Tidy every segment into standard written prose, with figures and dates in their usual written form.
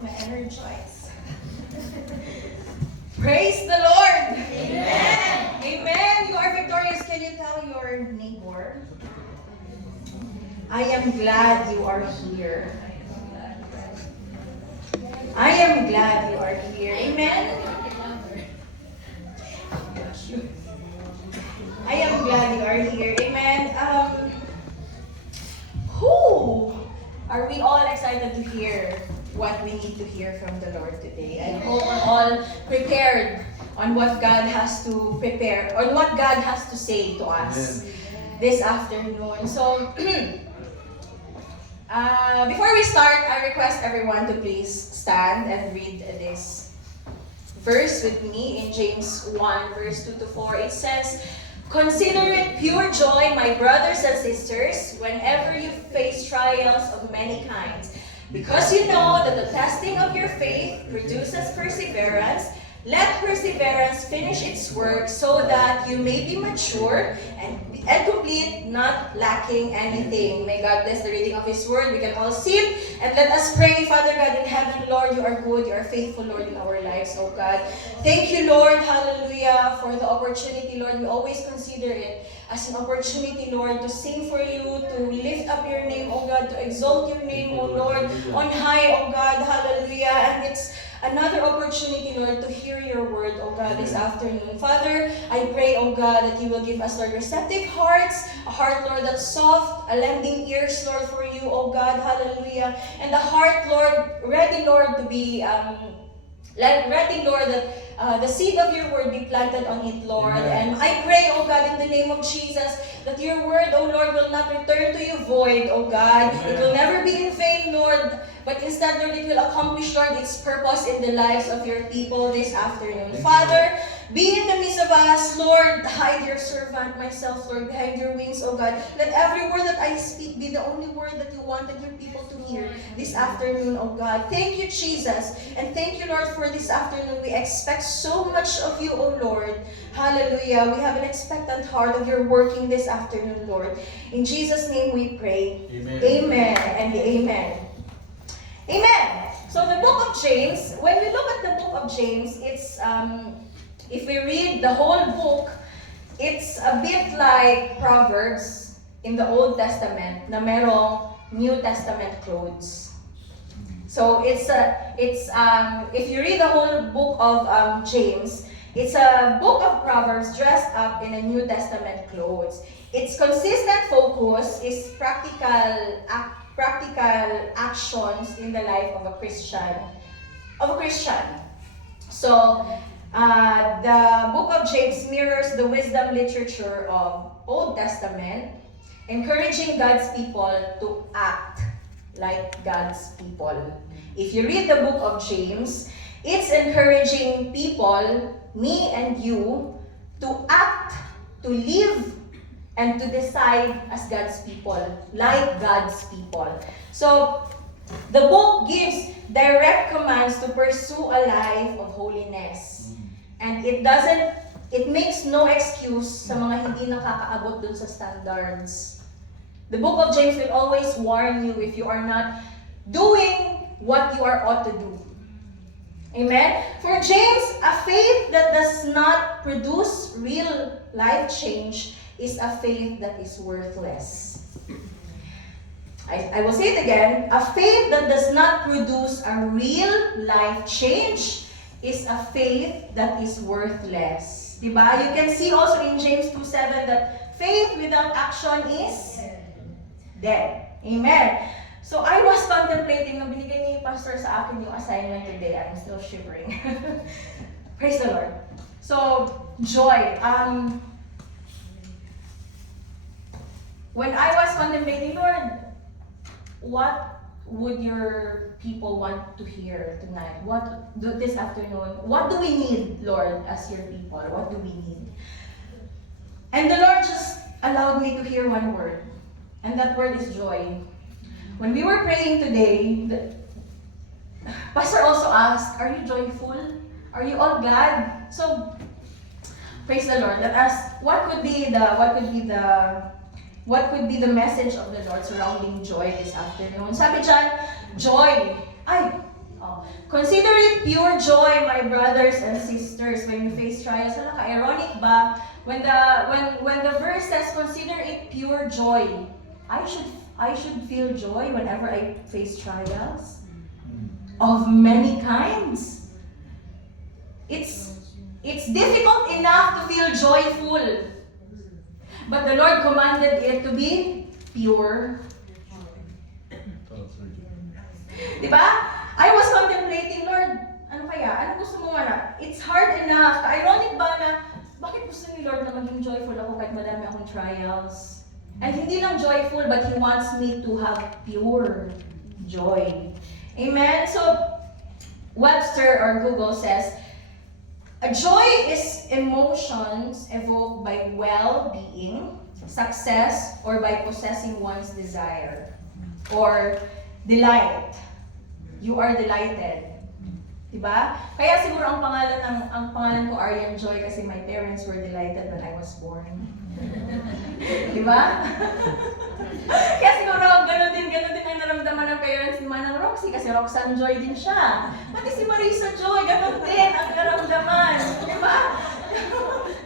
Ma-energize. Praise the Lord! Amen! Amen! You are victorious. Can you tell your neighbor? I am glad you are here. I am glad you are here. Amen? I am glad you are here. Amen. Who are we all excited to hear what we need to hear from the Lord today? I hope we're all prepared on what God has to prepare, on what God has to say to us this afternoon. So, before we start, I request everyone to please stand and read this verse with me in James 1, verse 2 to 4. It says, "Consider it pure joy, my brothers and sisters, whenever you face trials of many kinds, because you know that the testing of your faith produces perseverance. Let perseverance finish its work so that you may be mature and complete, not lacking anything." May God bless the reading of His Word. We can all sit and let us pray. Father God in heaven, Lord, you are good, you are faithful, Lord, in our lives, oh God. Thank you, Lord, hallelujah, for the opportunity, Lord. We always consider it as an opportunity, Lord, to sing for you, to lift up your name, oh God, to exalt your name, oh Lord, on high, oh God, hallelujah. And it's another opportunity, Lord, to hear your word, oh God, this afternoon. Father, I pray, oh God, that you will give us, Lord, receptive hearts, a heart, Lord, that's soft, a lending ears, Lord, for you, oh God, hallelujah. And a heart, Lord, ready, Lord, to be ready, Lord, that the seed of your word be planted on it, Lord. Amen. And I pray, oh God, in the name of Jesus, that your word, oh Lord, will not return to you void, oh God. Amen. It will never be in vain, Lord, but instead, Lord, it will accomplish, Lord, its purpose in the lives of your people this afternoon. Thank you, Father, be in the midst of us, Lord. Hide your servant, myself, Lord, behind your wings, oh God. Let every word that I speak be the only word that you wanted your people to hear this afternoon, oh God. Thank you, Jesus. And thank you, Lord, for this afternoon. We expect so much of you, oh Lord. Hallelujah. We have an expectant heart of your working this afternoon, Lord. In Jesus' name we pray. Amen. Amen and amen. Amen. So the book of James, when we look at the book of James, it's if we read the whole book, it's a bit like Proverbs in the Old Testament na merong New Testament clothes. So if you read the whole book of James, it's a book of Proverbs dressed up in a New Testament clothes. Its consistent focus is practical actions in the life of a Christian. So, the book of James mirrors the wisdom literature of Old Testament, encouraging God's people to act like God's people. If you read the book of James, it's encouraging people, me and you, to act, to live, and to decide as God's people, like God's people. So, the book gives direct commands to pursue a life of holiness. And it makes no excuse sa mga hindi nakakaabot dun sa standards. The book of James will always warn you if you are not doing what you are ought to do. Amen? For James, a faith that does not produce real life change is a faith that is worthless. I will say it again. A faith that does not produce a real life change is a faith that is worthless. Diba? You can see also in James 2:7 that faith without action is dead. Amen. So I was contemplating, nung binigay ni Pastor sa akin yung assignment today, I'm still shivering. Praise the Lord. So, joy. When I was contemplating, Lord, what would your people want to hear tonight? This afternoon? What do we need, Lord, as your people? What do we need? And the Lord just allowed me to hear one word. And that word is joy. When we were praying today, Pastor also asked, are you joyful? Are you all glad? So, praise the Lord. Let us, what could be the message of the Lord surrounding joy this afternoon? Sabi dyan, joy. Oh. Consider it pure joy, my brothers and sisters, when you face trials. Hala ka, ironic ba? When the verse says, consider it pure joy, I should feel joy whenever I face trials of many kinds. It's difficult enough to feel joyful, but the Lord commanded it to be pure. Diba? I was contemplating, Lord, ano kaya? Ano gusto mo mana? It's hard enough. Ironic ba na, bakit gusto ni Lord na maging joyful ako kahit madami akong trials? And hindi lang joyful, but He wants me to have pure joy. Amen? So, Webster or Google says, a joy is emotions evoked by well-being, success, or by possessing one's desire, or delight. You are delighted. Diba? Kaya siguro ang pangalan ko Aryan Joy kasi my parents were delighted when I was born. Diba? Kaya siguro gano'n din ang naramdaman ng parents ni Manang Roxy kasi Roxanne Joy din siya. Pati si Marisa Joy, gano'n din ang naramdaman. Diba?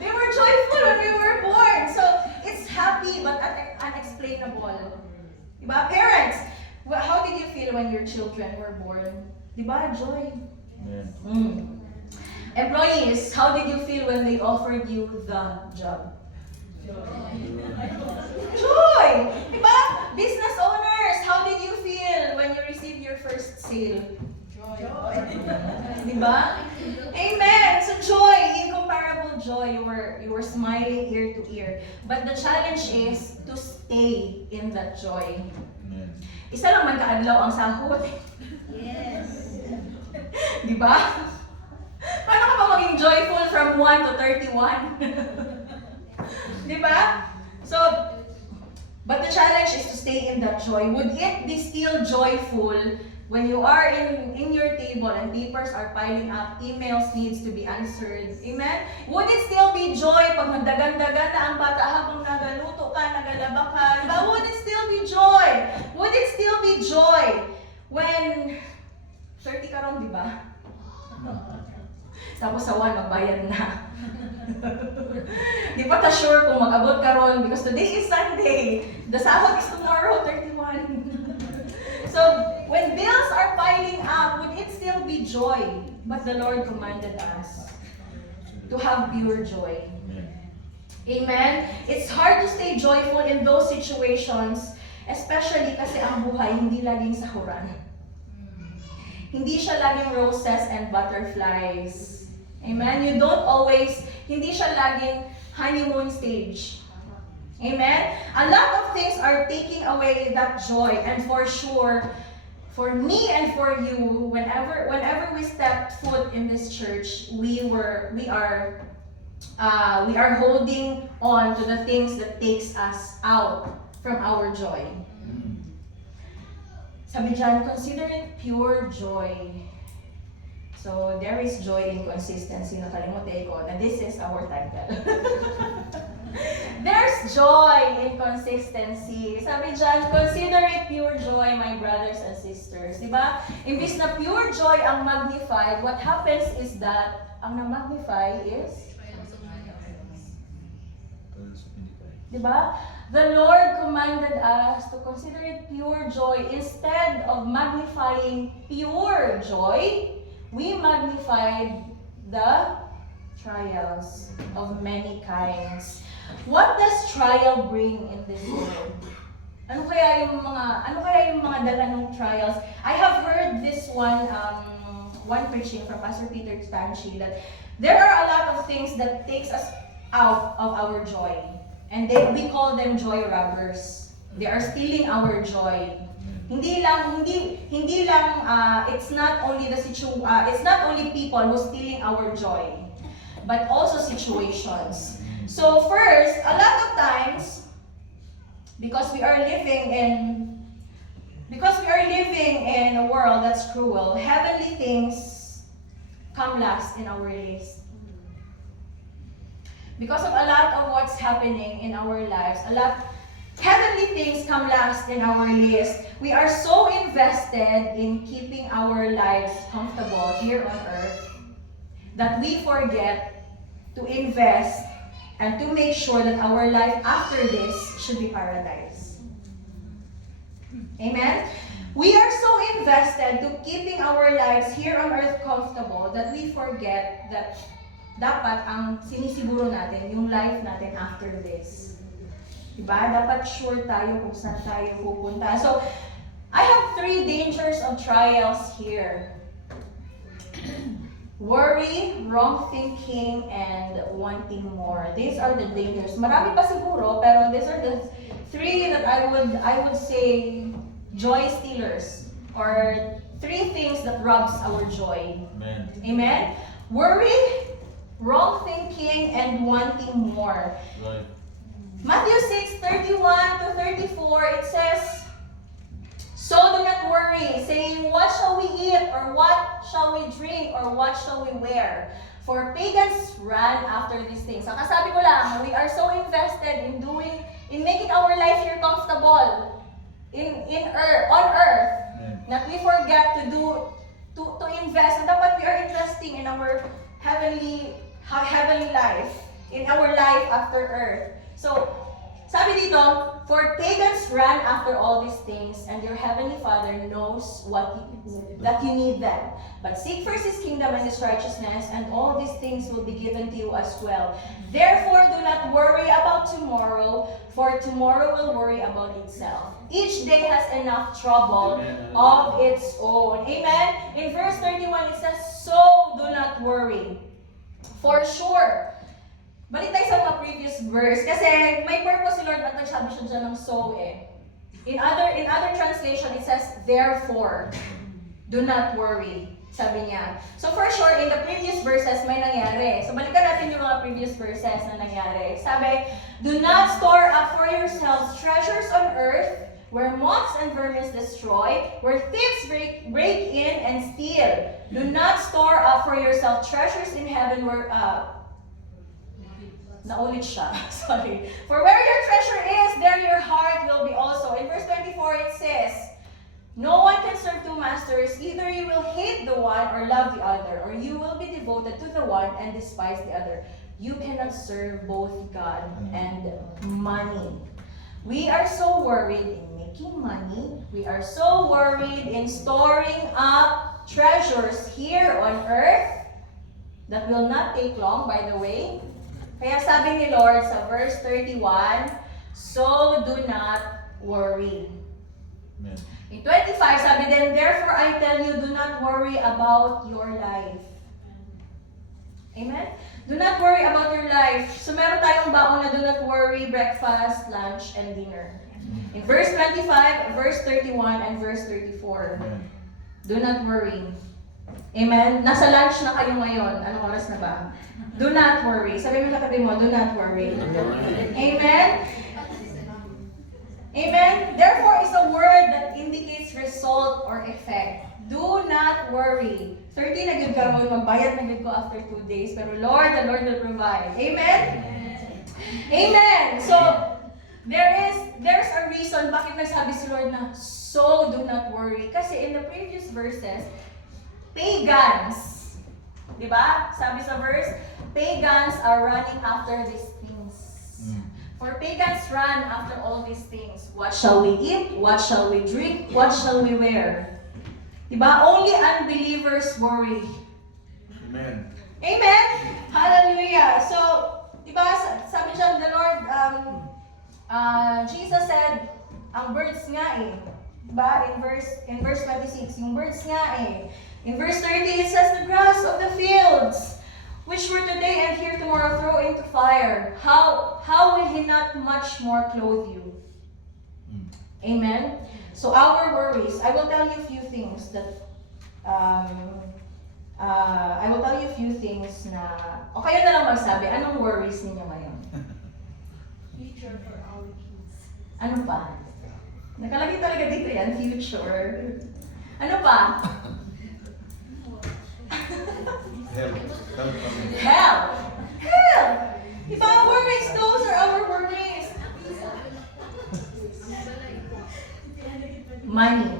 They were joyful when we were born. So, it's happy but unexplainable. Diba? Parents, how did you feel when your children were born? Diba? Joy. Yeah. Employees, how did you feel when they offered you the job? Joy! Diba? Business owners, how did you feel when you received your first sale? Joy. Diba? Amen! So joy, incomparable joy. You were smiling ear to ear. But the challenge is to stay in that joy. Isa lang man kaadlaw ang sahod. Yes. Diba? Paano ka ba maging joyful from 1 to 31? Diba? So, but the challenge is to stay in that joy. Would it be still joyful when you are in your table and papers are piling up, emails needs to be answered? Amen? Would it still be joy pag nagdagan-dagan na ang bata habang nagaluto ka, nagalaba ka? Diba? Would it still be joy? Would it still be joy when 30 ka ron, diba? Tapos sa 1, magbayad na. Di pa ta sure kung mag-abot ka ron because today is Sunday. The sahod is tomorrow, 31. So, when bills are piling up, would it still be joy? But the Lord commanded us to have pure joy. Amen? It's hard to stay joyful in those situations, especially kasi ang buhay hindi laging sahuran. Hindi siya laging roses and butterflies. Amen? You don't always, hindi siya laging honeymoon stage. Amen? A lot of things are taking away that joy. And for sure, for me and for you, whenever we stepped foot in this church, we are holding on to the things that takes us out from our joy. Sabi dyan, consider it pure joy. So, there is joy in consistency. Nakalimutan ko na this is our title. There's joy in consistency. Sabi dyan, consider it pure joy, my brothers and sisters. Diba? Imbis na pure joy ang magnified, what happens is that ang na-magnify is? Diba? The Lord commanded us to consider it pure joy. Instead of magnifying pure joy, we magnified the trials of many kinds. What does trial bring in this world? Ano kaya yung mga dala ng trials? I have heard this one preaching from Pastor Peter Stanchi that there are a lot of things that takes us out of our joy. And we call them joy robbers. They are stealing our joy. Hindi lang it's not only people who stealing our joy, but also situations. So first, a lot of times because we are living in a world that's cruel, heavenly things come last in our list. Because of a lot of what's happening in our lives, heavenly earthly things come last in our list. We are so invested in keeping our lives comfortable here on earth that we forget to invest and to make sure that our life after this should be paradise. Amen? We are so invested to keeping our lives here on earth comfortable that we forget that dapat ang sinisiguro natin, yung life natin after this. Diba? Dapat sure tayo kung saan tayo pupunta. So, I have 3 dangers of trials here. Worry, wrong thinking, and wanting more. These are the dangers. Marami pa siguro, pero these are the 3 that I would say joy stealers, or 3 things that robs our joy. Amen. Amen? Worry, wrong thinking, and wanting more. Right. Matthew 6:31 to 34, it says, "So do not worry, saying, what shall we eat, or what shall we drink, or what shall we wear? For pagans run after these things." Ang kasabi ko lang, we are so invested in making our life here comfortable on earth, that we forget to invest. And dapat we are investing in our heavenly life, in our life after earth. So, sabi dito, for pagans run after all these things, and your heavenly Father knows that you need them. But seek first His kingdom and His righteousness, and all these things will be given to you as well. Therefore, do not worry about tomorrow, for tomorrow will worry about itself. Each day has enough trouble of its own. Amen? In verse 31, it says, "So do not worry." For sure. Balik tayo sa mga previous verse. Kasi may purpose si Lord at nagsabi siya dyan ng so eh. In other translation, it says, "Therefore, do not worry." Sabi niya. So for sure, in the previous verses, may nangyari. So balikan natin yung mga previous verses na nangyari. Sabi, "Do not store up for yourselves treasures on earth, where moths and vermin destroy, where thieves break in and steal. Do not store up for yourself treasures in heaven, where..." Naulit siya. Sorry. "For where your treasure is, there your heart will be also." In verse 24, it says, "No one can serve 2 masters. Either you will hate the one or love the other, or you will be devoted to the one and despise the other. You cannot serve both God and money." We are so worried in making money. We are so worried in storing up treasures here on earth that will not take long, by the way. Kaya sabi ni Lord sa verse 31, "So do not worry." Amen. In 25, sabi din, "Therefore I tell you, do not worry about your life." Amen? Do not worry about your life. So meron tayong baon na do not worry, breakfast, lunch, and dinner. In verse 25, verse 31, and verse 34. Amen. Do not worry. Amen? Nasa lunch na kayo ngayon. Anong oras na ba? Do not worry. Sabi mo katabi mo, do not worry. Amen? Amen? Therefore is a word that indicates result or effect. Do not worry. 30 na good ka mo, magbayad na good ko after 2 days. Pero Lord, the Lord will provide. Amen? Amen. So, there's a reason bakit nagsabi si Lord na, "So do not worry." Kasi in the previous verses, pagans, di ba? Sabi sa verse, pagans are running after these things. For pagans run after all these things. What shall we eat? What shall we drink? What shall we wear? Diba? Only unbelievers worry. Amen. Amen? Hallelujah. So, diba, sabi dyan, the Lord, Jesus said, ang birds nga eh. Diba? In verse 26, yung birds nga eh. In verse 30, it says, "The grass of the fields, which were today and here tomorrow throw into fire. How will He not much more clothe you?" Amen? So our worries, I will tell you a few things that, na, o kayo na lang magsabi, anong worries ninyo ngayon? Future for our kids. Ano pa? Nakalagay talaga dito yan, future. Ano pa? Help. Health. Health. If our worries, those are our worries. Money.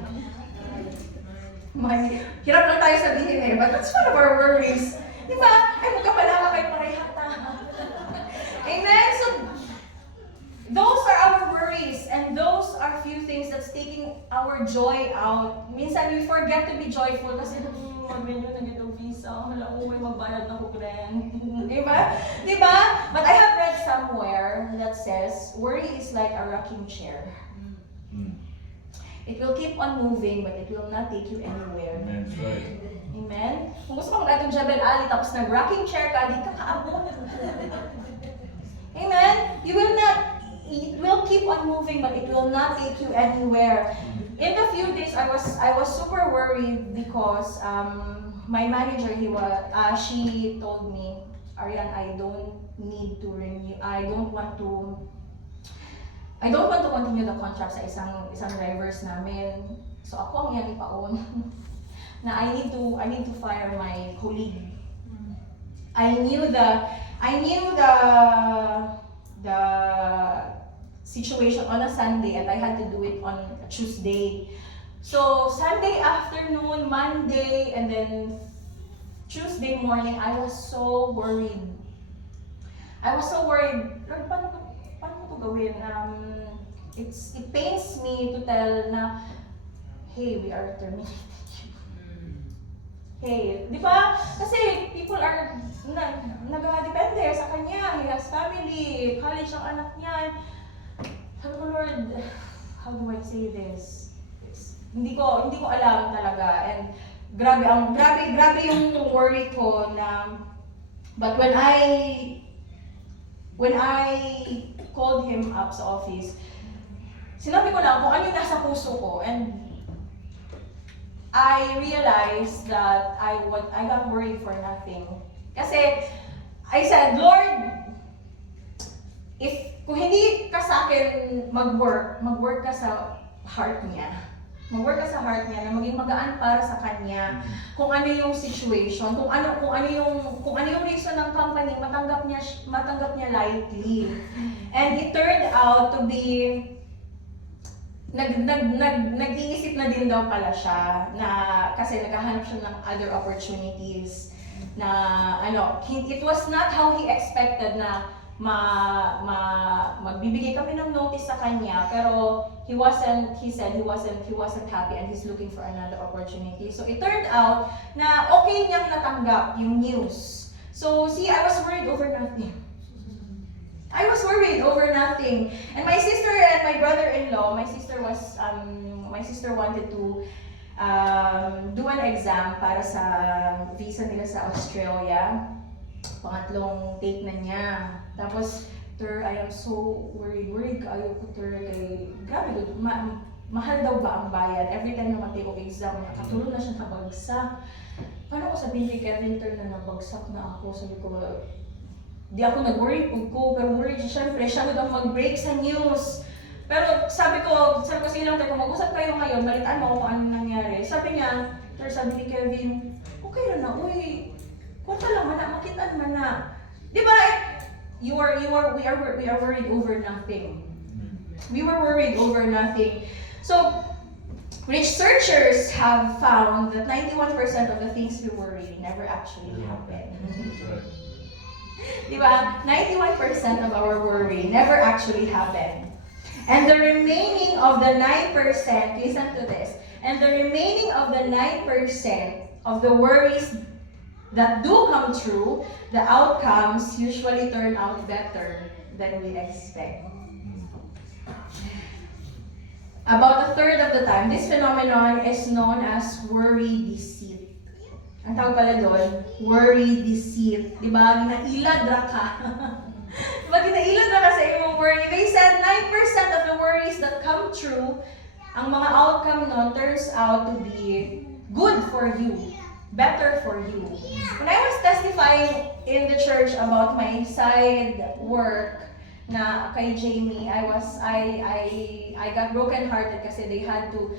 Money. Hirap lang tayo sabihin eh, but that's one of our worries. Di ba? Ay, magkapala ka kay parehata. Amen? So, those are our worries, and those are few things that's taking our joy out. Minsan, we forget to be joyful kasi, mag-renew na dito visa, hala, may magbayad na ko rent. Diba? Diba? But I have read somewhere that says, worry is like a rocking chair. Mm. It will keep on moving, but it will not take you anywhere. Amen. That's right. Amen? Kung gusto mo mag-atong Jabal Ali, tapos nag-rocking chair ka, di ka kaabot. Amen? You will not, it will keep on moving, but it will not take you anywhere. In the few days, I was super worried because my manager, she told me, Arian, I don't need to renew, I don't want to continue the contract sa isang drivers namin. So ako ang yan ipaon na I need to fire my colleague. I knew the situation on a Sunday and I had to do it on a Tuesday. So Sunday afternoon, Monday, and then Tuesday morning, I was so worried. Lord, paano ko gawin? It pains me to tell na, hey, we are terminating you. Hey, di ba? Kasi people are nag-depende sa kanya. He has family, college ang anak niya. Sabi ko, Lord, how do I say this? Hindi ko alam talaga. And grabe yung worry ko na, but when I called him up sa office, sinabi ko lang kung ano yung nasa puso ko, and I realized that I got worried for nothing. Kasi I said, Lord, kung hindi ka sa akin mag-work ka sa heart niya. Mag-work ka sa heart niya na maging magaan para sa kanya. Kung ano yung situation, kung ano yung reason ng company, matanggap niya lightly. And it turned out to be nag-iisip na din daw pala siya na kasi naghahanap siya ng other opportunities na it was not how he expected na magbibigay kami ng notice sa kanya, pero he said he wasn't happy and he's looking for another opportunity. So it turned out na okay niyang natanggap yung news. So see, I was worried over nothing. And my sister and my brother-in-law, my sister wanted to do an exam para sa visa nila sa Australia. Pangatlong take na niya. Tapos, I am so worried kaayo ko kay grabe mahal daw ba ang bayad? Every time na mag-take exam, nakatulong na siya nabagsak. Paano ko sabihin kay Kevin na nabagsak na ako? Sabi ko, di ako nag-worry ko, pero worried siya. Siyempre, siya daw mag-break sa news. Pero sabi ko silang, kung mag-usap kayo ngayon, balitaan mo kung ano nangyari. Sabi niya, sabi ni Kevin, okay na, uy, kunta lang man na, makitaan man na. Di ba? We are worried over nothing. We were worried over nothing. So, researchers have found that 91% of the things we worry never actually happen. That's right. Diba? 91% of our worry never actually happened. And the remaining of the 9%, listen to this, and the remaining of the 9% of the worries that do come true, the outcomes usually turn out better than we expect. About a third of the time, this phenomenon is known as worry deceit. Ang tawag pala doon, worry deceit. Diba? Ginailad ra ka. Diba? Ginailad ra ka sa imong worry. They said 9% of the worries that come true, ang mga outcome nun turns out to be good for you. Better for you. When I was testifying in the church about my side work na kay Jamie, I got broken hearted kasi they had to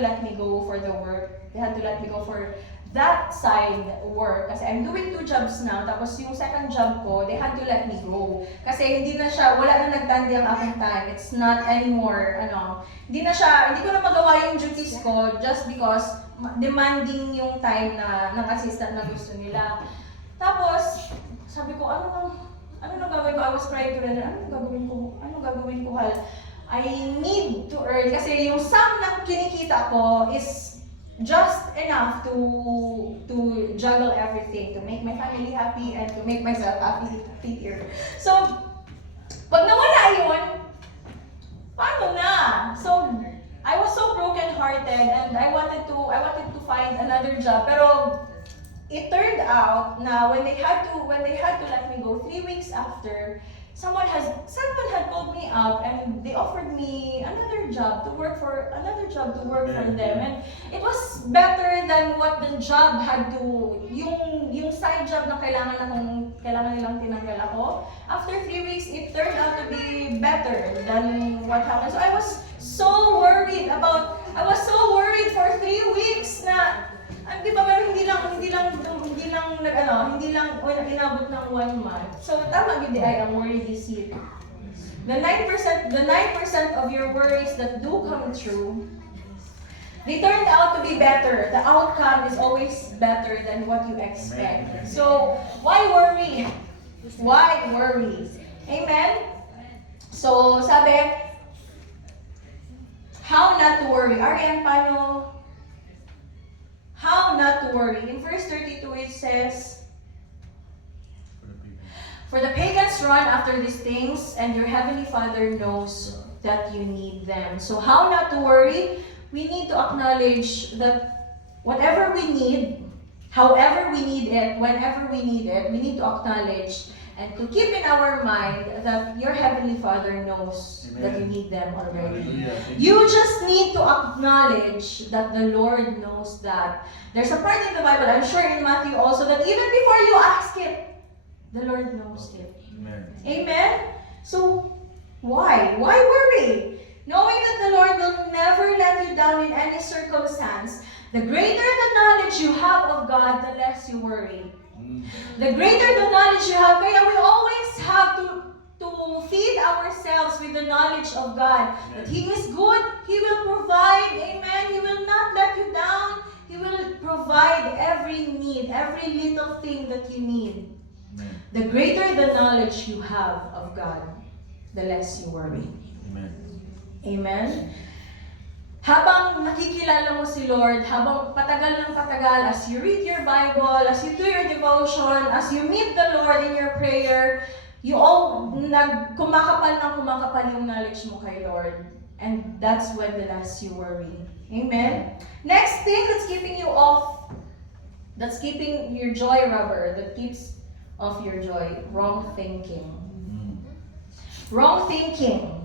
let me go for the work. They had to let me go for that side work, kasi I'm doing 2 jobs now, tapos yung second job ko, they had to let me go. Kasi hindi na siya, wala na nagtandi ang aking time. It's not anymore, hindi ko na magawa yung duties ko just because demanding yung time ng assistant na gusto nila. Tapos, sabi ko, ano na gagawin ko? I was crying to them, ano gagawin ko, Hal? I need to earn, kasi yung sum ng kinikita ko is just enough to juggle everything, to make my family happy and to make myself happier. So, pag nawala yun, paano na? So, I was so broken-hearted and I wanted to find another job. Pero it turned out na when they had to let me go 3 weeks after, someone had called me up and they offered me another job to work for them, and it was better than what the job had to, yung side job na kailangan nilang tinanggal ako. After 3 weeks, it turned out to be better than what happened. So I was so worried for 3 weeks na, di ba, pero hindi lang inabot ng 1 month. So tama gid I am worried this year. The 9% of your worries that do come true, they turned out to be better. The outcome is always better than what you expect. So why worry? Why worry? Amen? So sabi, how not to worry? Arian, paano? How not to worry? In verse 32 it says, for the pagans run after these things, and your heavenly Father knows that you need them. So how not to worry? We need to acknowledge that whatever we need, however we need it, whenever we need it, we need to acknowledge and to keep in our mind that your heavenly Father knows that you need them already. You just need to acknowledge that the Lord knows that. There's a part in the Bible, I'm sure in Matthew also, that even before you ask it, the Lord knows it. Amen. Amen? So, why? Why worry? Knowing that the Lord will never let you down in any circumstance, the greater the knowledge you have of God, the less you worry. The greater the knowledge you have, kaya we always have to feed ourselves with the knowledge of God. That He is good, He will provide, amen. He will not let you down. He will provide every need, every little thing that you need. Amen. The greater the knowledge you have of God, the less you worry. Amen. Amen? Habang nakikilala mo si Lord, habang patagal ng patagal, as you read your Bible, as you do your devotion, as you meet the Lord in your prayer, kumakapal yung knowledge mo kay Lord. And that's when the less you worry. Amen? Next thing that's keeping you off, that's keeping your joy rubber, that keeps off your joy, wrong thinking. Wrong thinking.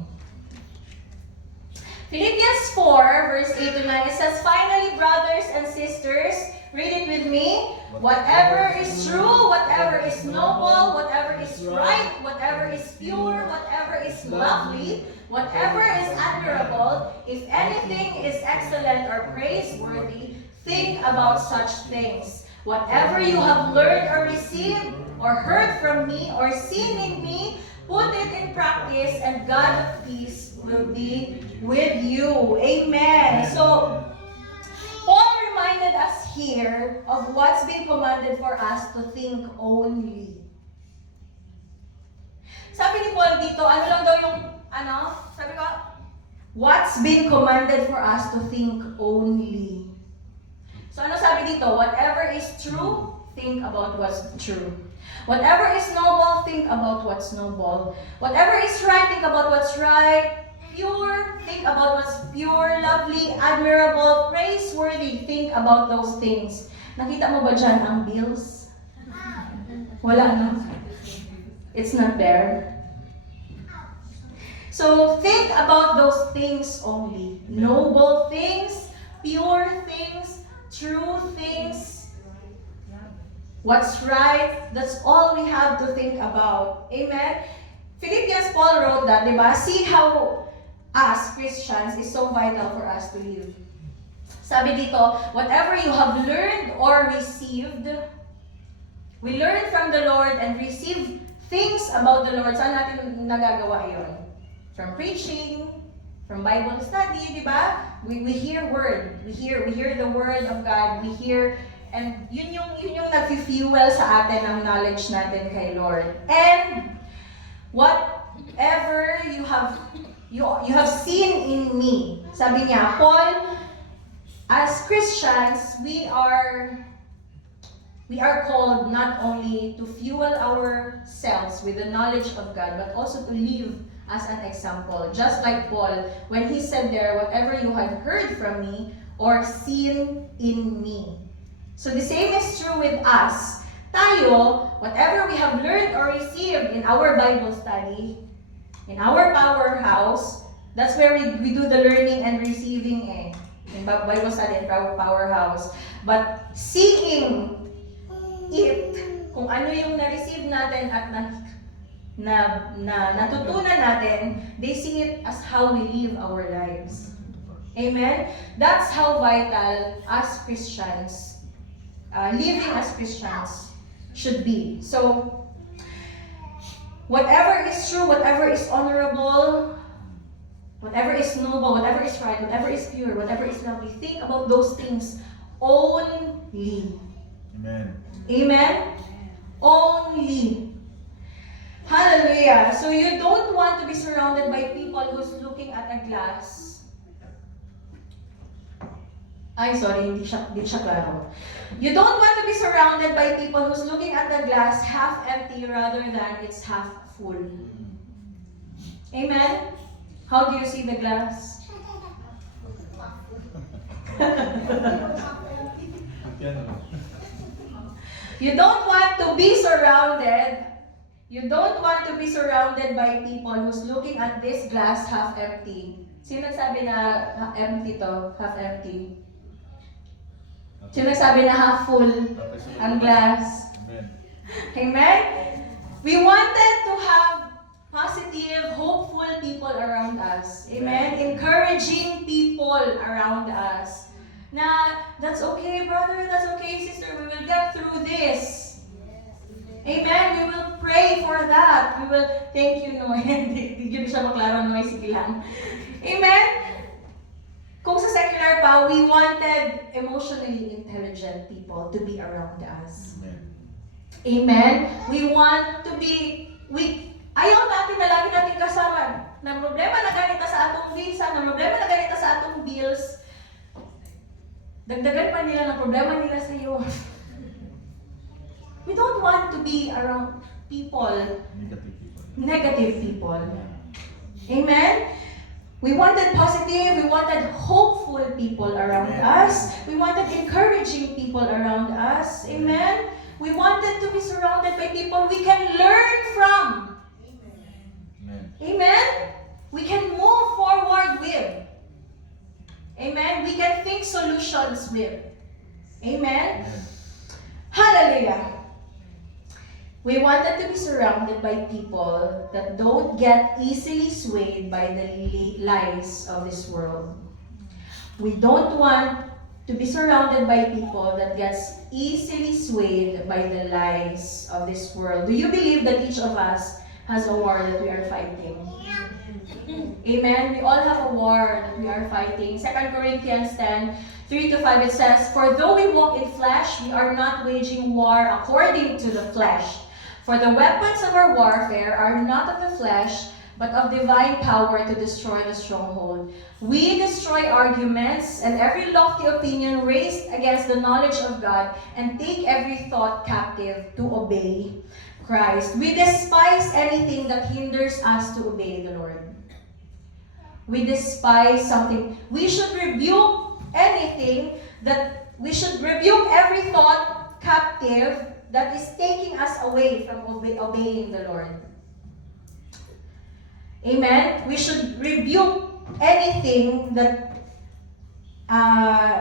Philippians 4, verse 8 to 9, it says, finally, brothers and sisters, read it with me. Whatever is true, whatever is noble, whatever is right, whatever is pure, whatever is lovely, whatever is admirable, if anything is excellent or praiseworthy, think about such things. Whatever you have learned or received or heard from me or seen in me, put it in practice, and God of peace will be with you. Amen. So, Paul reminded us here of what's been commanded for us to think only. Sabi ni Paul dito, ano lang daw yung, sabi ko, what's been commanded for us to think only. So ano sabi dito? Whatever is true, think about what's true. Whatever is noble, think about what's noble. Whatever is right, think about what's right. Pure, think about what's pure, lovely, admirable, praiseworthy. Think about those things. Nakita mo ba dyan ang bills? Wala, no? It's not there. So, think about those things only. Noble things, pure things, true things, what's right, that's all we have to think about. Amen? Philippians, Paul wrote that, diba? See how us, Christians, is so vital for us to live. Sabi dito, whatever you have learned or received, we learn from the Lord and receive things about the Lord. Saan natin nagagawa yun? From preaching, from Bible study, di ba? We hear word. We hear the word of God. We hear, and yun yung nag-fuel sa atin ang knowledge natin kay Lord. And whatever you have seen in me. Sabi niya, Paul, as Christians, we are called not only to fuel ourselves with the knowledge of God, but also to live as an example. Just like Paul, when he said there, whatever you had heard from me or seen in me. So the same is true with us. Tayo, whatever we have learned or received in our Bible study, in our powerhouse, that's where we do the learning and receiving in Bible study in our powerhouse. But seeing it, kung ano yung na-receive natin at natutunan natin, they see it as how we live our lives. Amen? That's how vital as Christians, living as Christians should be. So, whatever is true, whatever is honorable, whatever is noble, whatever is right, whatever is pure, whatever is lovely, think about those things only. Amen. Amen? Only. Hallelujah. So you don't want to be surrounded by people who's looking at a glass. Ay, sorry, hindi siya klaro. You don't want to be surrounded by people who's looking at the glass half empty rather than it's half full. Amen? How do you see the glass? You don't want to be surrounded by people who's looking at this glass half empty. Sino nagsabi na empty to? Half empty? Sino nagsabi na half full ang glass? Amen. Amen? We wanted to have positive, hopeful people around us. Amen? Encouraging people around us. Na, that's okay, brother, that's okay, sister, we will get through this. Amen? We will pray for that. We will, thank you, Noy. Hindi yun siya maklaro, Noy, sige lang. Amen? Kung sa secular pa, we wanted emotionally intelligent people to be around us. Amen. Amen? We want to be, ayaw natin na lagi natin kasama. Na problema na ganito sa atong visa, na problema na ganito sa atong bills, dagdagan pa nila ng problema nila sa iyo. We don't want to be around people, negative people. Amen? We wanted positive, we wanted hopeful people around us. We wanted encouraging people around us. Amen? We wanted to be surrounded by people we can learn from. Amen. Amen? We can move forward with. Amen? We can think solutions with. Amen? Amen. Hallelujah! We wanted to be surrounded by people that don't get easily swayed by the lies of this world. We don't want to be surrounded by people that gets easily swayed by the lies of this world. Do you believe that each of us has a war that we are fighting? Amen. We all have a war that we are fighting. 2 Corinthians 10, 3-5, it says, "For though we walk in flesh, we are not waging war according to the flesh. For the weapons of our warfare are not of the flesh, but of divine power to destroy the stronghold. We destroy arguments and every lofty opinion raised against the knowledge of God, and take every thought captive to obey Christ. We despise anything that hinders us to obey the Lord." We despise something. We should rebuke anything that, we should rebuke every thought captive that is taking us away from obeying the Lord. Amen? We should rebuke anything that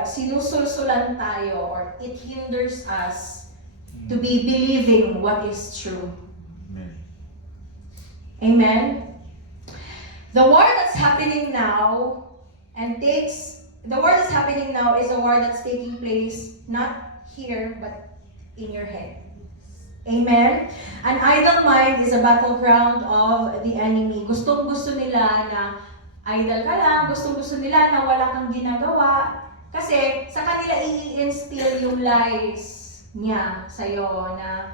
sinusulsulan tayo or it hinders us to be believing what is true. Amen. Amen? The war that's happening now and takes the war that's happening now is a war that's taking place not here, but in your head. Amen? An idle mind is a battleground of the enemy. Gustong-gusto nila na idle ka lang, gustong-gusto nila na wala kang ginagawa. Kasi sa kanila i-instill yung lies niya sa'yo na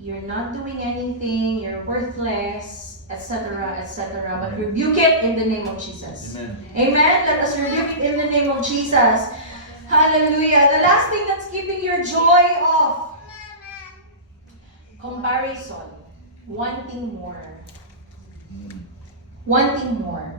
you're not doing anything, you're worthless, etc., etc. But rebuke it in the name of Jesus. Amen. Amen? Let us rebuke it in the name of Jesus. Hallelujah. The last thing that's keeping your joy off. Comparison. Wanting more. Wanting more.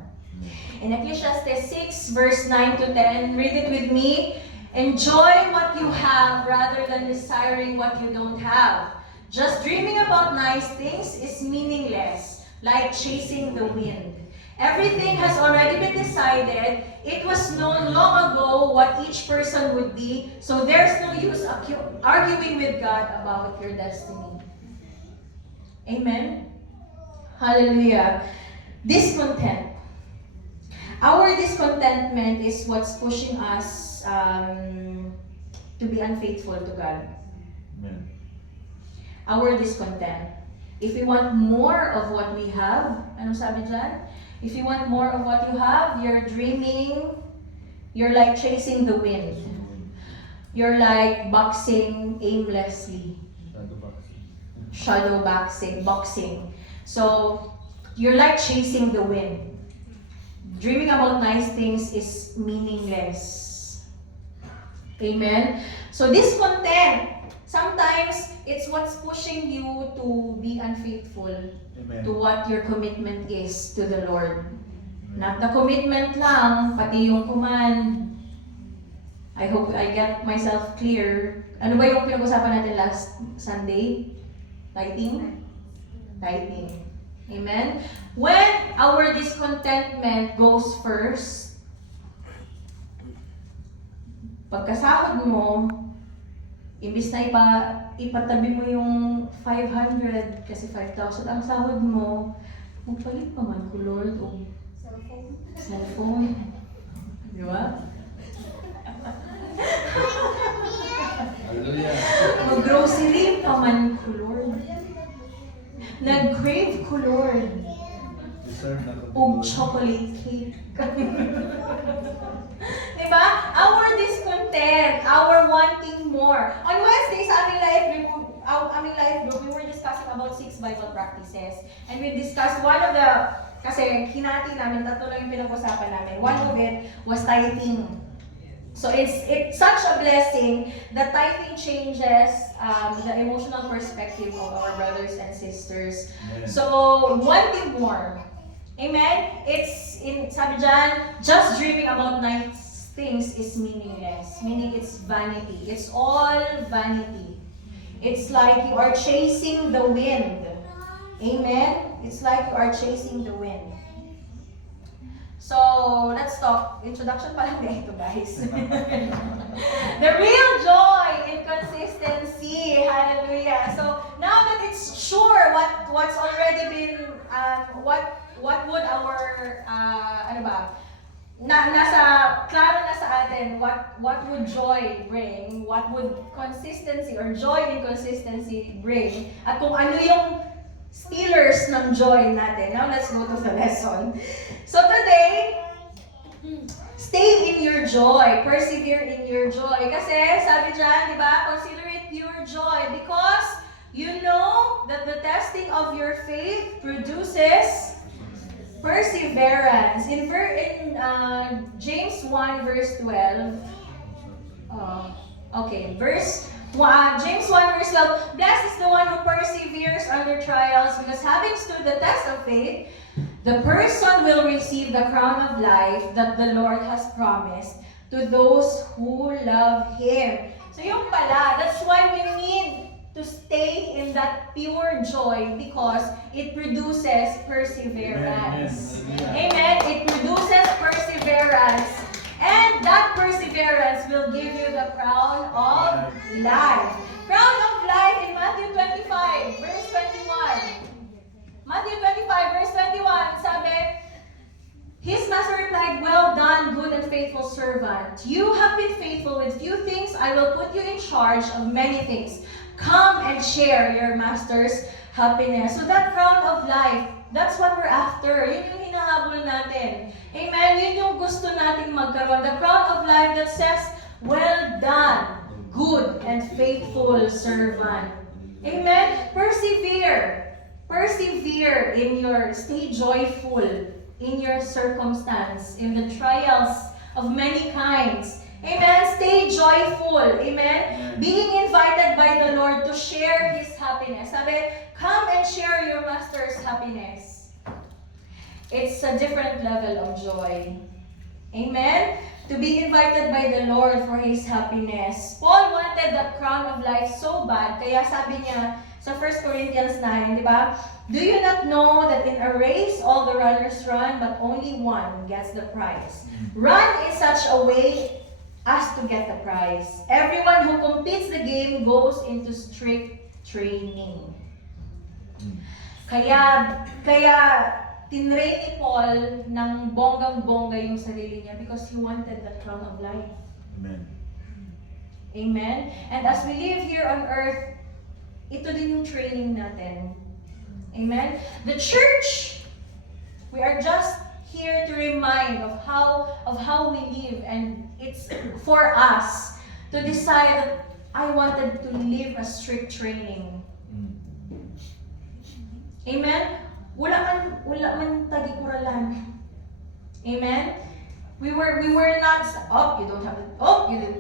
In Ecclesiastes 6 verse 9 to 10, read it with me. Enjoy what you have rather than desiring what you don't have. Just dreaming about nice things is meaningless, like chasing the wind. Everything has already been decided. It was known long ago what each person would be, so there's no use arguing with God about your destiny. Amen? Hallelujah. Discontent. Our discontentment is what's pushing us to be unfaithful to God. Amen. Our discontent. If we want more of what we have, ano sabi dyan? If you want more of what you have, you're dreaming, you're like chasing the wind. You're like boxing aimlessly. Shadow boxing. So, you're like chasing the wind. Dreaming about nice things is meaningless. Amen? So, discontent. Sometimes, it's what's pushing you to be unfaithful Amen. to what your commitment is to the Lord. Not the commitment lang, pati yung command. I hope I get myself clear. Ano ba yung pinag-usapan natin last Sunday? Tithing? Tithing. Amen? When our discontentment goes first, pagkasahod mo, imbis na ipatabi mo yung 500 kasi 5,000 ang sahod mo, magpalit pa man ko, Lord, o cellphone. Di ba? Hallelujah. Mag-grocery pa man ko, Lord. Nag-crave ko, Lord. Deserve na to. O chocolate cake. Diba? Our discontent, our wanting more. On Wednesday sa aming life group, we were discussing about 6 Bible practices. And we discussed one of the, kasi hinati namin, tatlo lang yung pinag-usapan namin. One of it was tithing. So it's such a blessing that tithing changes the emotional perspective of our brothers and sisters. Amen. So, wanting more. Amen? Sabi dyan, just dreaming about nice things is meaningless. Meaning it's vanity. It's all vanity. It's like you are chasing the wind. Amen? It's like you are chasing the wind. So, let's talk. Introduction pa lang dito, guys. The real joy in consistency. Hallelujah. So, now that it's sure what's already been, what would our, klaro na sa atin, what would joy bring, what would consistency or joy in consistency bring, at kung ano yung stealers ng joy natin. Now, let's go to the lesson. So today, stay in your joy. Persevere in your joy. Kasi, sabi dyan, di ba, consider it pure joy because you know that the testing of your faith produces perseverance. In James 1 verse 12, James 1 verse 12, blessed is the one who perseveres under trials, because having stood the test of faith, the person will receive the crown of life that the Lord has promised to those who love Him. So yung pala, that's why we need to stay in that pure joy because it produces perseverance. Amen. It produces perseverance. And that perseverance will give you the crown of life. Crown of life in Matthew 25, verse 21. Matthew 25, verse 21, sabi, His master replied, "Well done, good and faithful servant. You have been faithful with few things. I will put you in charge of many things. Come and share your master's happiness." So that crown of life, that's what we're after. Yun yung hinahabol natin. Amen? Yun yung gusto natin magkaroon. The crown of life that says, "Well done, good and faithful servant." Amen? Persevere. Persevere in your, stay joyful in your circumstance, in the trials of many kinds. Amen? Stay joyful. Amen? Being invited by the Lord to share His happiness. Sabi, come and share your master's happiness. It's a different level of joy. Amen? To be invited by the Lord for His happiness. Paul wanted the crown of life so bad, kaya sabi niya sa 1 Corinthians 9, di ba? "Do you not know that in a race all the runners run, but only one gets the prize? Run in such a way as to get the prize. Everyone who competes the game goes into strict training." Kaya tinrain ni Paul ng bonggang-bongga yung sarili niya because he wanted the crown of life. Amen. Amen? And as we live here on earth, ito din yung training natin. Amen? The church, we are just here to remind of how we live, and it's for us to decide that I wanted to live a strict training. Amen? Wala man tagikuralan. Amen? We were not, you don't have it.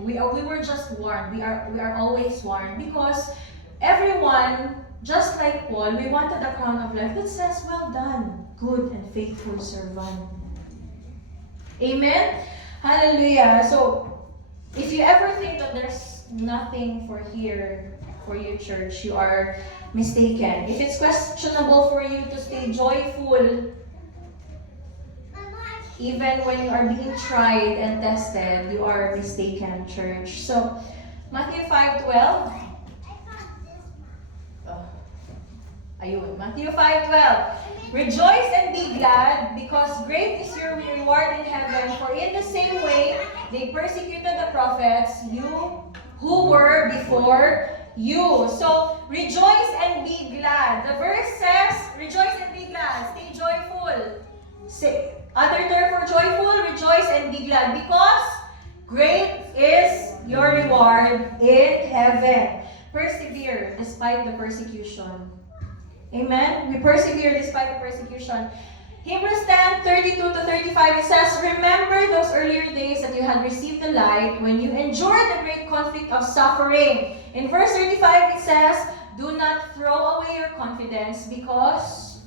We were just warned. We are always warned because everyone, just like Paul, we wanted a crown of life that says, "Well done, good and faithful servant." Amen? Hallelujah. So, if you ever think that there's nothing for you, church, you are mistaken. If it's questionable for you to stay joyful, even when you are being tried and tested, you are mistaken, church. So, Matthew 5:12. Matthew 5:12. "Rejoice and be glad, because great is your reward in heaven. For in the same way they persecuted the prophets who were before you." So, rejoice and be glad. The verse says, rejoice and be glad. Stay joyful. Other term for joyful, rejoice and be glad, because great is your reward in heaven. Persevere despite the persecution. Amen? We persevere despite the persecution. Hebrews 10:32-35, it says, "Remember those earlier days that you had received the light when you endured the great conflict of suffering." In verse 35, it says, "Do not throw away your confidence, because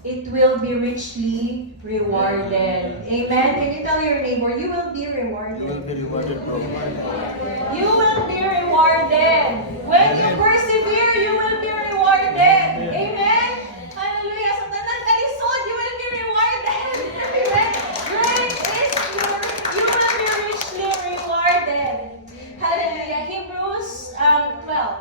it will be richly rewarded." Amen? Can you tell your neighbor, you will be rewarded. You will be rewarded, bro. You will be rewarded. When you persevere, you will be rewarded. Amen? Hallelujah. Sa tanan kalisod, you will be rewarded. Amen? Great is you will be richly rewarded. Hallelujah. Hebrews 12.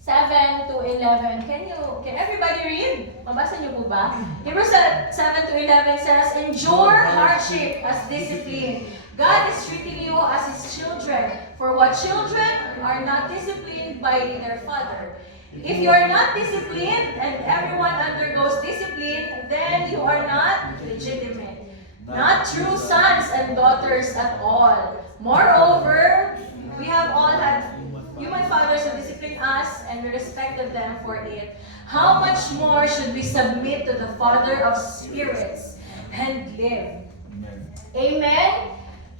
7-11. Can everybody read? Mabasa niyo po ba? Hebrews 7-11 says, "Endure hardship as discipline. God is treating you as His children. For what children are not disciplined by their father? If you are not disciplined, and everyone undergoes discipline, then you are not legitimate, not true sons and daughters at all. Moreover, we have all had human fathers who disciplined us, and we respected them for it. How much more should we submit to the Father of spirits and live?" Amen?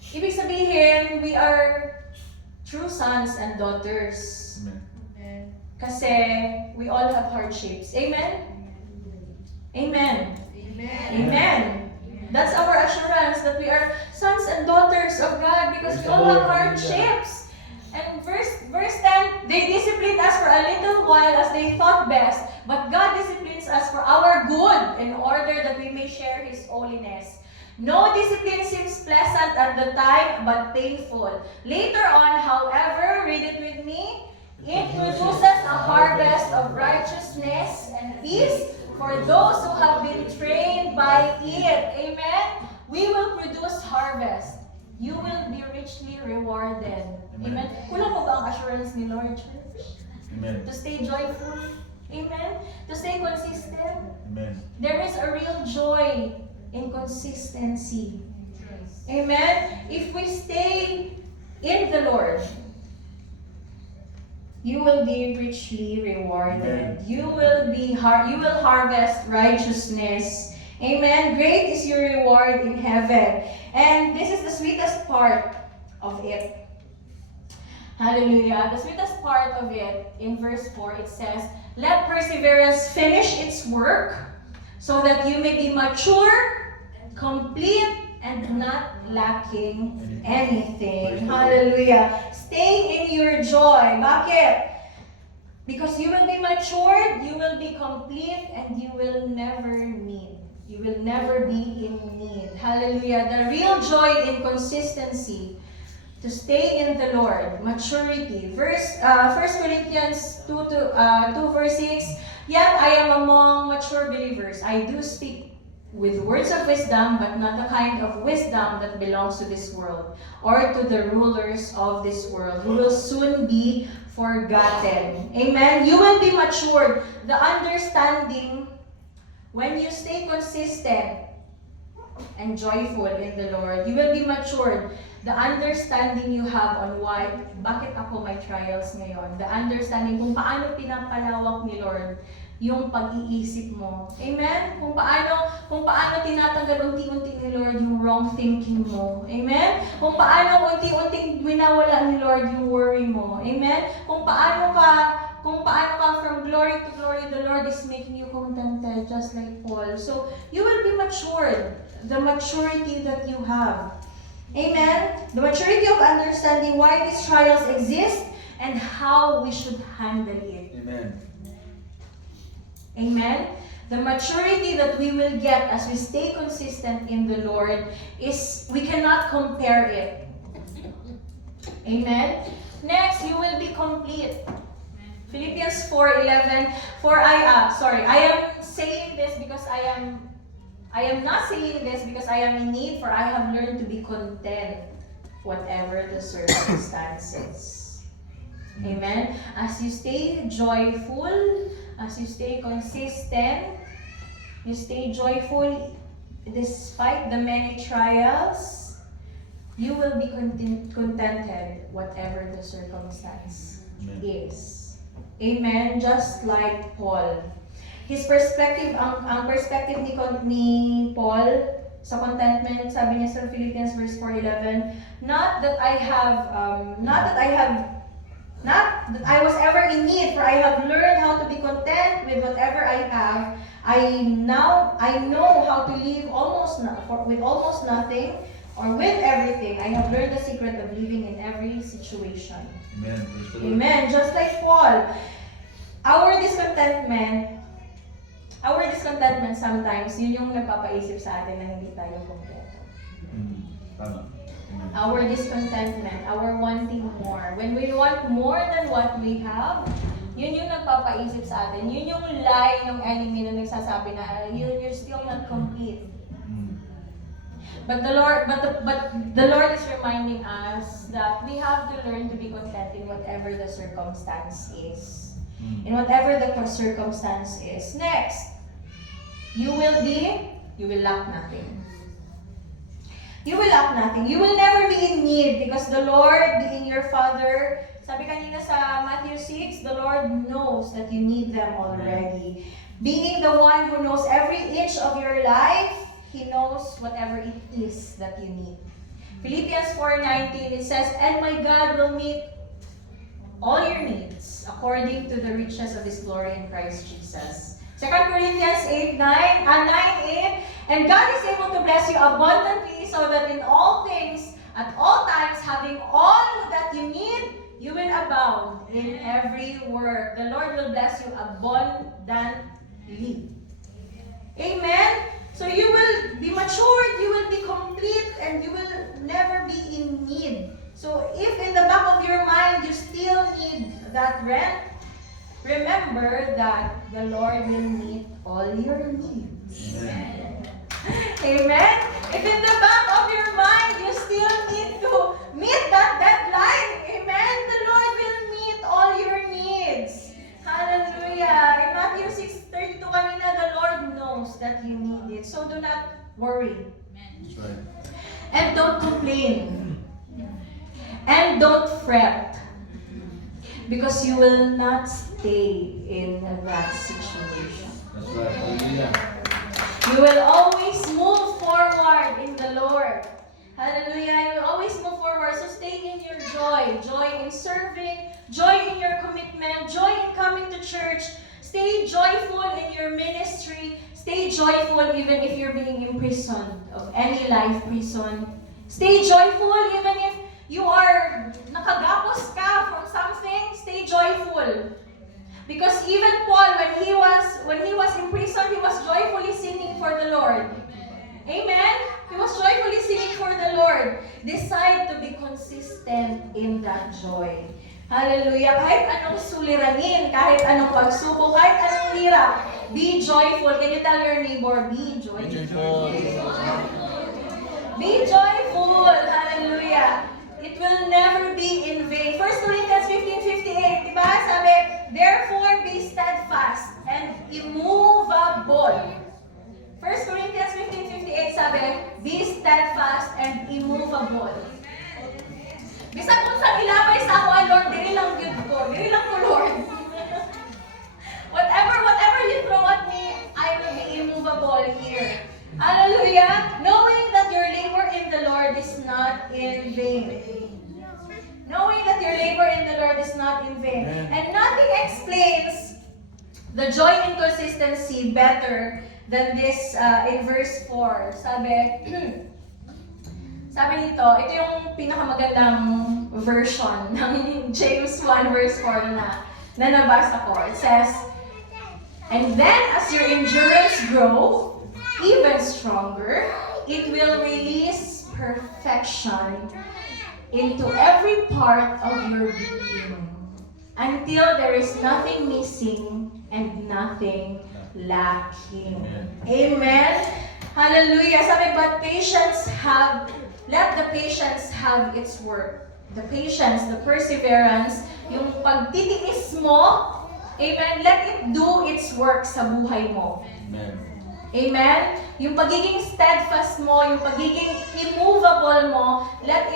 Ibig sabihin, we are true sons and daughters. Amen. Kasi we all have hardships. Amen? Amen. Amen. That's our assurance that we are sons and daughters of God, because we all have hardships. And verse 10, "They disciplined us for a little while as they thought best, but God disciplines us for our good, in order that we may share His holiness. No discipline seems pleasant at the time, but painful. Later on, however," read it with me, "it produces a harvest of righteousness and peace For those who have been trained by it, amen, we will produce harvest. You will be richly rewarded. Amen. Kulang mo ba ang assurance ni Lord, church? Amen. To stay joyful. Amen. To stay consistent. Amen. There is a real joy in consistency. Amen. If we stay in the Lord, you will be richly rewarded. Amen. You will harvest righteousness. Amen. Great is your reward in heaven. And this is the sweetest part of it. Hallelujah. The sweetest part of it, in verse 4, it says, let perseverance finish its work, so that you may be mature, complete, and not lacking anything. Hallelujah. Stay in your joy. Bakit? Because you will be matured, you will be complete, and you will never need. You will never be in need. Hallelujah. The real joy in consistency, to stay in the Lord, maturity. 1 Corinthians 2 verse 6, yet I am among mature believers. I do speak with words of wisdom, but not the kind of wisdom that belongs to this world, or to the rulers of this world, who will soon be forgotten. Amen. You will be matured. The understanding, when you stay consistent and joyful in the Lord, you will be matured. The understanding you have on why, bakit ako may trials ngayon. The understanding kung paano pinapalawak ni Lord yung pag-iisip mo. Amen? Kung paano tinatanggal unti-unti ni Lord yung wrong thinking mo. Amen? Kung paano unti-unting winawala ni Lord yung worry mo. Amen? Kung paano ka from glory to glory, the Lord is making you contented, just like Paul. So, you will be matured. The maturity that you have. Amen? The maturity of understanding why these trials exist and how we should handle it. Amen. Amen? The maturity that we will get as we stay consistent in the Lord is, we cannot compare it. Amen? Next, you will be complete. Philippians 4:11. I am saying this because I am not saying this because I am in need, for I have learned to be content, whatever the circumstances. Amen? As you stay joyful, as you stay consistent, you stay joyful despite the many trials, you will be contented, whatever the circumstance is. Amen? Just like Paul. His perspective, ang perspective ni Paul sa contentment, sabi niya sa Philippians verse 4:11, not that I was ever in need, for I have learned how to be content with whatever I have. I know how to live with almost nothing, or with everything. I have learned the secret of living in every situation. Amen. Amen. Just like Paul, our discontentment sometimes, yun yung nagpapaisip sa atin na hindi tayo kompleto. Tama. Our discontentment, our wanting more. When we want more than what we have, yun yung nagpapaisip sa atin. Yun yung lie ng enemy na nagsasabi na you're still not complete. But the Lord is reminding us that we have to learn to be content in whatever the circumstance is. In whatever the circumstance is. Next, you will lack nothing. You will lack nothing. You will never be in need because the Lord, being your Father, sabi kanina sa Matthew 6, the Lord knows that you need them already. Being the one who knows every inch of your life, He knows whatever it is that you need. Philippians 4:19, it says, and my God will meet all your needs according to the riches of His glory in Christ Jesus. 2 Corinthians 9:8, and God is able to bless you abundantly so that in all things, at all times, having all that you need, you will abound in every work. The Lord will bless you abundantly. Amen? So you will be matured, you will be complete, and you will never be in need. So if in the back of your mind you still need that rent, remember that the Lord will meet all your needs. Amen. Amen? If in the back of your mind, you still need to meet that deadline, amen? The Lord will meet all your needs. Hallelujah. In Matthew 6:32 kanina, the Lord knows that you need it. So do not worry. That's right. And don't complain. And don't fret. Because you will not stay in that situation. That's right. Hallelujah. You will always move forward in the Lord. Hallelujah. You will always move forward. So stay in your joy. Joy in serving. Joy in your commitment. Joy in coming to church. Stay joyful in your ministry. Stay joyful even if you're being imprisoned of any life prison. Stay joyful even if you are nakagapos ka from something. Stay joyful. Because even Paul, when he was in prison, he was joyfully singing for the Lord. Amen? He was joyfully singing for the Lord. Decide to be consistent in that joy. Hallelujah. Kahit anong suliranin, kahit anong pagsubok, kahit anong hirap, be joyful. Can you tell your neighbor, be joyful? Be joyful. Hallelujah. It will never be in vain. 1 Corinthians 15:58, diba? Sabi, therefore be steadfast and immovable. 1 Corinthians 15:58 sabi, be steadfast and immovable. Bisag kung sa ilabay sa ako, Lord, diri lang yun ko. Diri lang ko, Lord. whatever you throw at me, I will be immovable here. Hallelujah. Knowing that your labor in the Lord is not in vain. Knowing that your labor in the Lord is not in vain. And nothing explains the joy in consistency better than this in verse 4. Sabi nito, ito yung pinakamagandang version ng James 1 verse 4 na nabasa ko. It says, and then as your endurance grow even stronger, it will release perfection into every part of your being until there is nothing missing and nothing lacking. Amen. Hallelujah. Sabi, but let the patience have its work. The patience, the perseverance, yung pagtitiis mo, amen, let it do its work sa buhay mo. Amen. Amen? Yung pagiging steadfast mo, yung pagiging immovable mo, let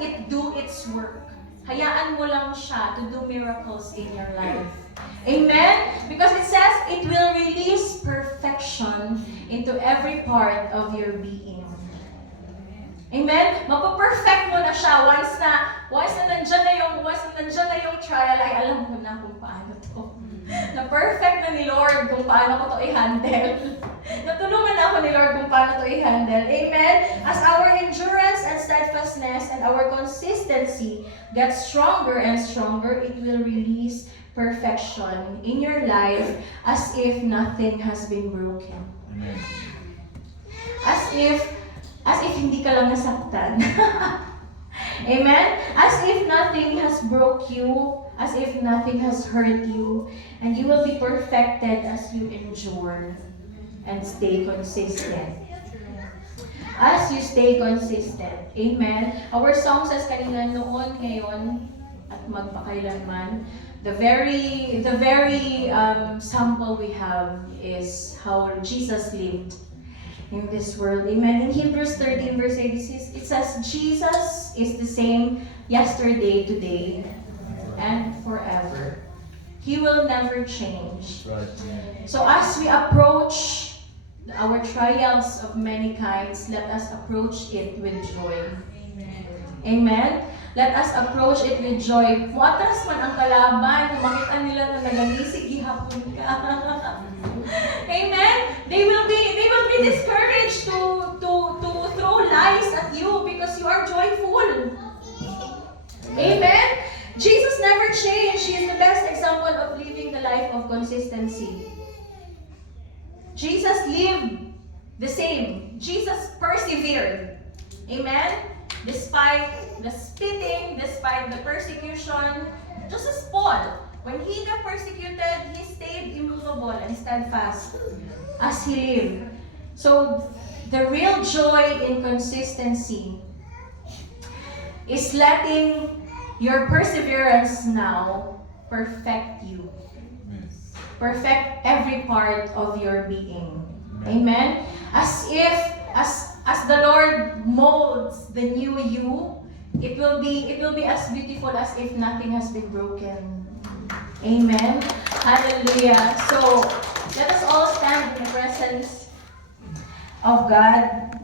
it do its work. Hayaan mo lang siya to do miracles in your life. Amen? Because it says it will release perfection into every part of your being. Amen? Mapaperfect mo na siya once na nandyan na yung trial, ay alam mo na kung paano to. Na-perfect na ni Lord kung paano ko to i-handle. Natulungan na ako ni Lord kung paano to i-handle. Amen? As our endurance and steadfastness and our consistency gets stronger and stronger, it will release perfection in your life as if nothing has been broken. Amen. As if hindi ka lang nasaktan. Amen? As if nothing has broke you, as if nothing has hurt you, and you will be perfected as you endure and stay consistent. As you stay consistent. Amen? Our song says kanina, noon, ngayon, at magpakailanman. The very sample we have is how Jesus lived in this world. Amen. In Hebrews 13 verse 8, it says, Jesus is the same yesterday, today, and forever. He will never change. Right. So as we approach our trials of many kinds, let us approach it with joy. Amen. Let us approach it with joy. Muatras man ang kalaban, kung makita nila na nagalisig, gihapon ka. Amen. They will be discouraged to throw lies at you because you are joyful. Amen. Jesus never changed. He is the best example of living the life of consistency. Jesus lived the same. Jesus persevered. Amen. Despite the spitting, despite the persecution, just as Paul. When he got persecuted, he stayed immovable and steadfast as he lived. So, the real joy in consistency is letting your perseverance now perfect you. Perfect every part of your being. Amen. As the Lord molds the new you, it will be as beautiful as if nothing has been broken. Amen. Hallelujah. So let us all stand in the presence of God.